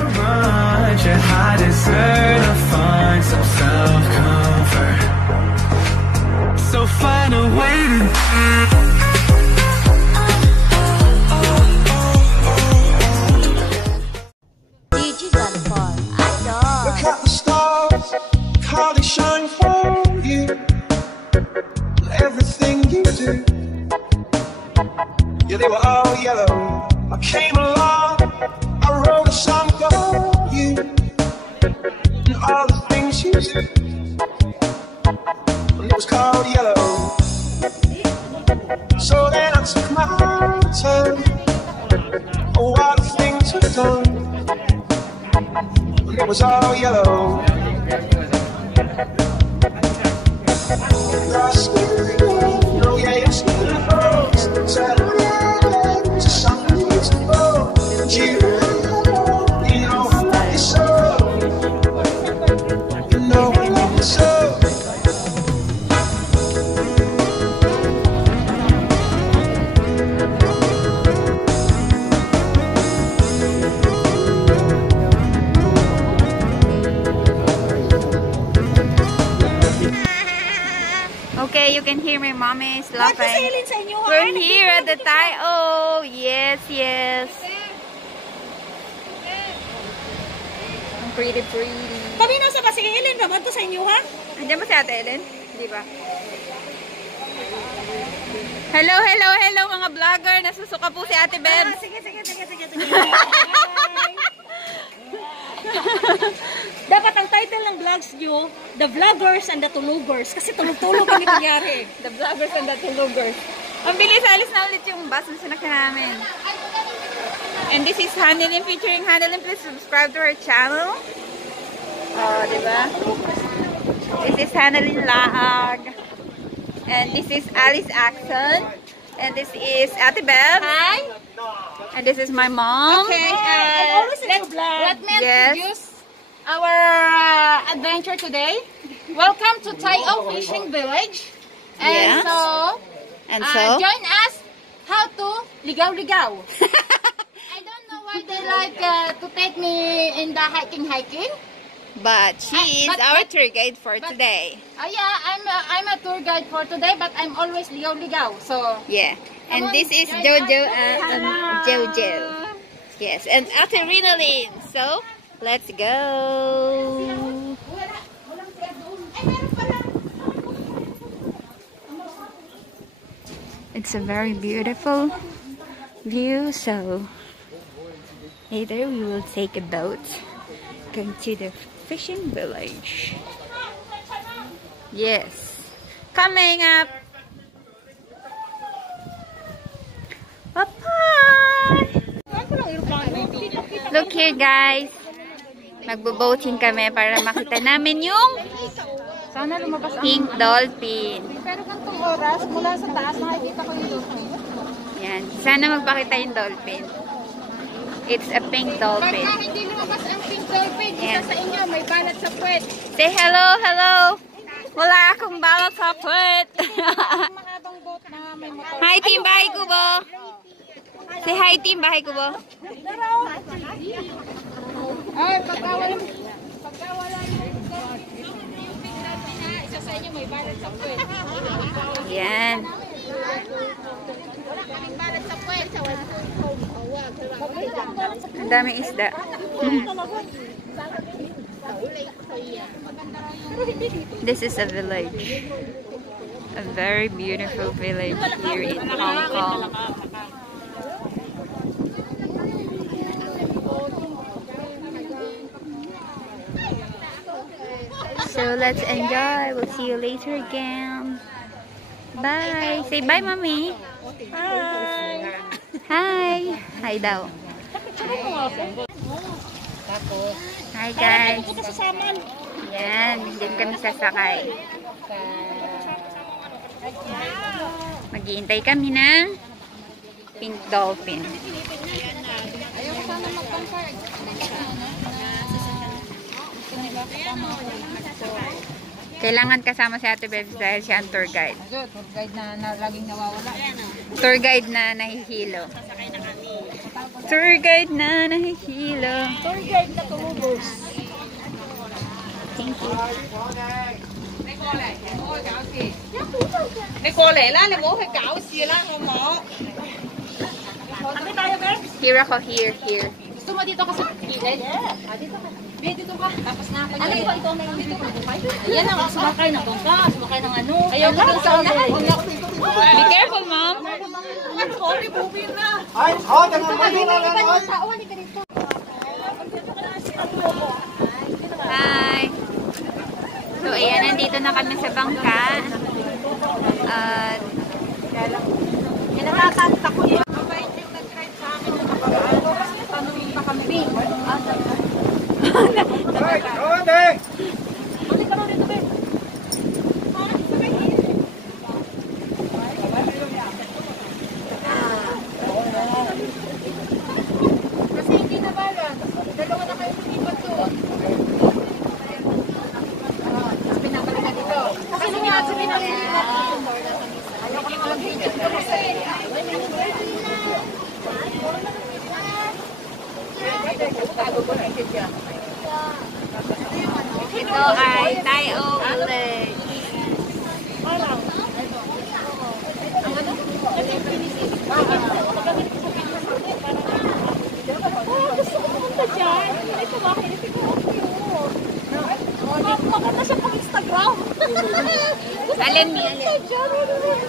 the run, yet I deserve to find some self-comfort. So find a way to look at the stars, how they shine for you. Everything you do, yeah, they were all yellow. I came along, I wrote a song for you, and all the things you do, and it was called Yellow. So then I took my turn, oh, all the things you've done, and it was all yellow. Oh yeah, yes, Okay, you can hear my mommy is laughing. We're here at the Thai. Oh, yes, yes. Pretty, pretty. Kami nasa ba si Ellen? Naman to sa inyo, ha? Andiyan ba si Ate Ellen? Di ba? Hello, hello, hello mga vlogger. Nasusuka po si Ate Bebs. Sige. Dapat ang title ng vlogs nyo, The Vloggers and the Tulugers. Kasi tulog-tulog kami nangyari. The Vloggers and the Tulugers. Ang bilis, alis na ulit yung bus na sinakyan namin. And this is Hanilin featuring Hanilin. Please subscribe to her channel. Oh, diba? This is Hanilin Laag. And this is Alice Axon. And this is Ate Bev. Hi. And this is my mom. Okay, let me introduce our adventure today. Welcome to Tayo Fishing Village. And yes. Join us how to ligaw-ligaw. I don't know why they like to take me in the hiking. But she is our tour guide for today. Yeah, I'm a tour guide for today, but I'm always ligaw-ligaw. So yeah. And this is Jojo and Jojo. Yes, and Ate Rinalyn. So, let's go. It's a very beautiful view. So, later we will take a boat going to the fishing village. Yes. Coming up. Bye-bye! Look here guys. Magbo-boating kami para makita namin yung pink dolphin. Pero kantong oras, mula sa taas, nakikita ko yung dolphin. Yan. Sana magpakita yung dolphin. It's a pink dolphin. Pagka hindi lumabas ang pink dolphin, isa sa inyo may balat sa puwet. Say hello, hello! Wala akong balat sa puwet. Mahabang boat na may motor. Hi team, bahay kubo! Say hi team, bahay kubo! Ay, pagka wala yung pink dolphin, isa sa inyo may balat sa puwet. Yan. Wala kaming balat sa puwet. Ang daming isda. This is a village. A very beautiful village here in Hong Kong. So let's enjoy. We'll see you later again. Bye. Say bye, mommy. Hi. Hi. Hi daw. Hi guys. Yan, din kami sasakay. Maghihintay kami ng pink dolphin. Ayaw sana mag-concard. Kailangan kasama si Ate Bebs dahil siya ang tour guide. Tour guide na laging nawawala. Tour guide na nahihilo. Tour guide na nahihilo. Tour guide na tumubos. Thank you. Here ako, here. Gusto mo dito ka sa gilid? Dito ka. Dito ka. Tapos na ako. Ano ba ito na yung dito ka? Ayan ang sumakay na doon ka. Sumakay ng ano. Ayaw ko doon sa unahan. Be careful, mom. Sorry, bubi na. Ay, tanong mo yung lang. Hi. So, ayan, nandito na kami sa bangka. At, Nakakanta ko yun. Mabait yung nag-try sa akin. Tanungin pa kami. Balik ka rin ito, babe. Kasi hindi na balance. Dalawa na kayo sumipat doon. Tapos pinabalikan dito. Kasi nung nga sabi na ayaw ko naman mag-video dito kasi. ito ay Tayo Village. Gusto ko pumunta dyan. Ito ba? Maganda siya pang Instagram. Alin mi?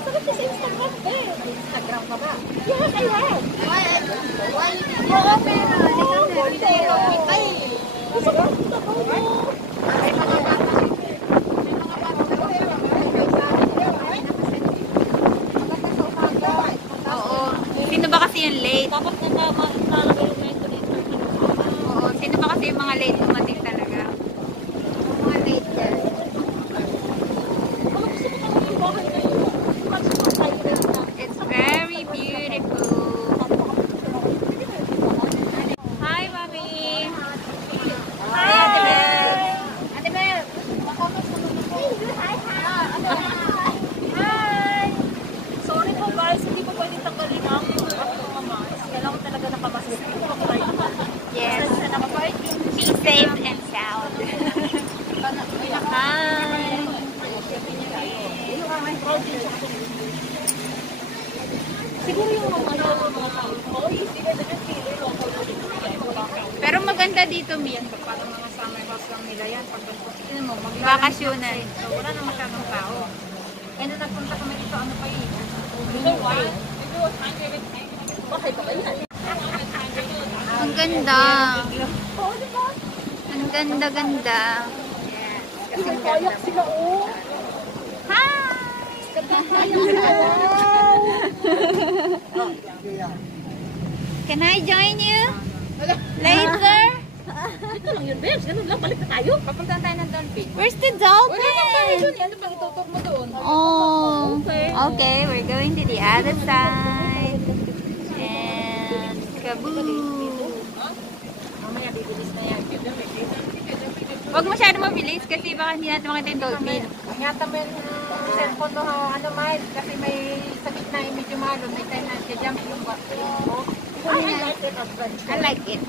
Sakit ka sa Instagram, eh. Instagram ka ba? Yes, I have. Oo, pero. Ay, gusto ko punta ko mo. Ay, mga bata. Oo. Sino ba kasi yung late? Dapat nagkamalagay yung mento dito. Oo. Sino ba kasi yung mga late dumating talaga? Mga late yan. It's very beautiful. Hi, Mami. Hi, Ate Bel. Ate Bel. Hi. Sorry po guys, hindi po pwede tanggalin ang mamas. Kailangan talaga nakamasis. Yes. Be safe and sound. Hi. Siguro yung mga tao. Pero maganda dito, Mi. Parang mga summer house lang nila yan. Pag tingnan mo, Bakasyonan. so, wala na masyadong tao. Kaya na nagpunta kami dito, ano pa yun? Bakit ba kayo? Ang ganda. Ang ganda-ganda. Yes. Kasi ang ganda. Sila, oh. Hi! Can I join you? Later? Ito lang yun, babes. Ganun lang, balik na tayo. Papunta tayo ng dolphin. Where's the Wala lang tayo dolphin? dun. Ano pang itutur mo doon? Oh, okay. We're going to the other side. And kaboom! Mamaya, bibilis na yan. Huwag masyado mabilis kasi baka hindi natin makita yung dolphin. Ingatan mo yung cellphone mo, ano, Miles, kasi may sa gitna yung medyo malo. May time na siya jump yung boat. I like it, I like it.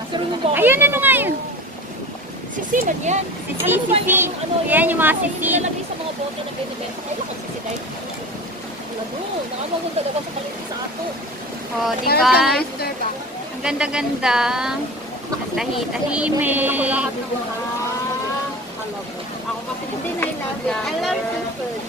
Ayun. Ayun, ano nga yun? Sisinan yan. Sisi. Yan yung mga sisi. Nilalagay sa mga bote na binibenta. Ay, lakot sisinay. Alam mo, nakamagod talaga sa kaliti sa ato. Oh, di ba? Ang ganda-ganda. Ang tahi-tahimik. Ako kasi hindi na I love seafood.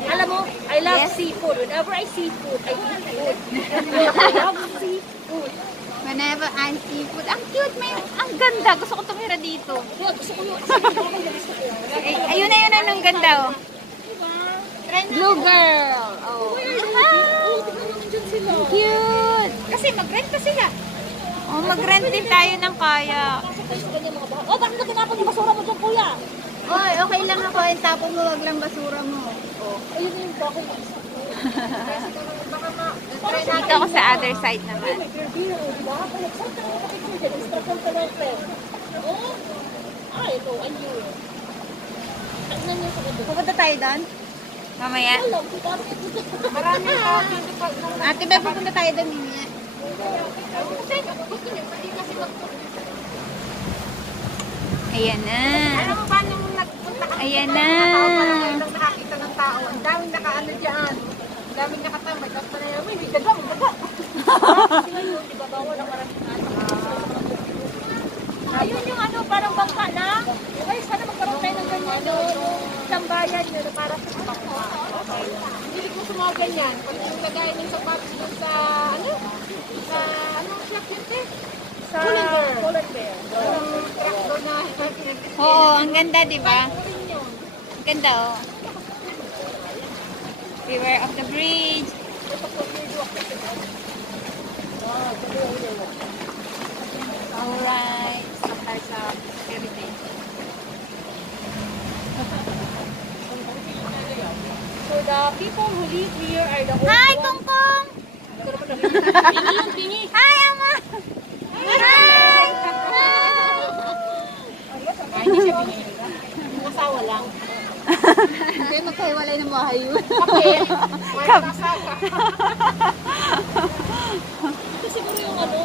Alam mo, I love seafood. Whenever I see food, I eat food. I love seafood. Whenever I see food. Ang cute, may. Ang ganda. Gusto ko tumira dito. Gusto ko yung Ay, ayun na yun. Ang ganda, oh. Blue girl. Oh. Cute. Kasi mag-rent pa sila. Oh, mag-rent din tayo ng kaya. Oh, bakit na tinapon yung basura mo dyan, kuya? Oy, okay lang ako. Tapon mo, wag lang basura mo. Ayun yung bakit. Dito ako sa other side naman. Ay, ito, ayun. Pupunta tayo doon? Mamaya. Marami Ate, ba pupunta tayo doon mamaya? Ayan na. Alam mo ba nung nagpunta kami? Ayan na. Ngayon lang nakakita ng tao. Ang daming nakaano dyan. Ang daming nakatambay. Tapos na yan, may daga, may daga. Kasi ngayon, di ba bawal ang maraming ayun yung ano, parang bangka na. Ay, sana magkaroon tayo ng ganyan doon. Tambayan yun, para sa bangka. Hindi ko sa mga ganyan. Pag yung lagayan yung sapatos doon sa, ano? Sa, anong shop yun, eh? Sa Polar Bear. Yung truck doon na. Oo, ang ganda, di ba? Ang ganda, oh. Beware of the bridge. Alright. So the people who live here are the old Hi, ones. Kong Kong! Tingi yung tingi. Hi, Ama! Hi! Ay, hindi siya pinili. Asawa lang. Hindi, magkahiwalay ng bahay yun. Kapit. May asawa. Ito siguro yung ano,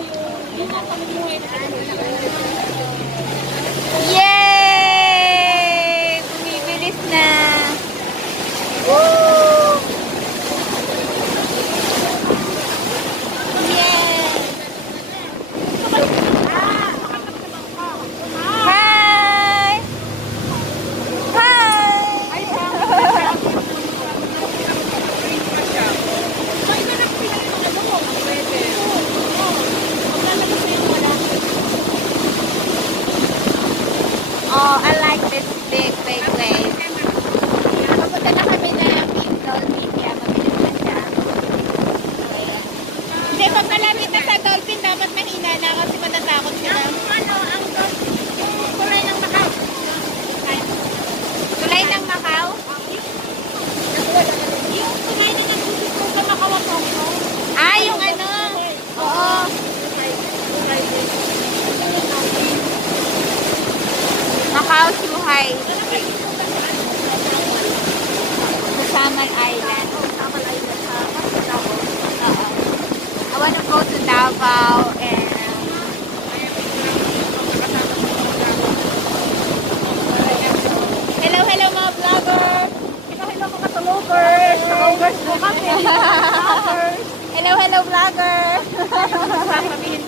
yung nakamumuhay na Yay! Bumibilis na. Woo! Yay! Hi! Hi! Oh, I like this big wave. Papunta na kami na dolphin, kaya mabilis na siya. Hindi, pag malapit na sa dolphin, dapat mahina na kasi matatakot sila. ang kulay ng Macau. Tulay ng Macau? Yung kulay na nagsusip ko sa Macau ako. Ah, yung ano? Oo. Macau Suhay. Sa Samal Island. Oo. I wanna go to Davao and hello mga vlogger. Hello mga tulogers. Tulogers po kami. Hello vlogger. Sasabihin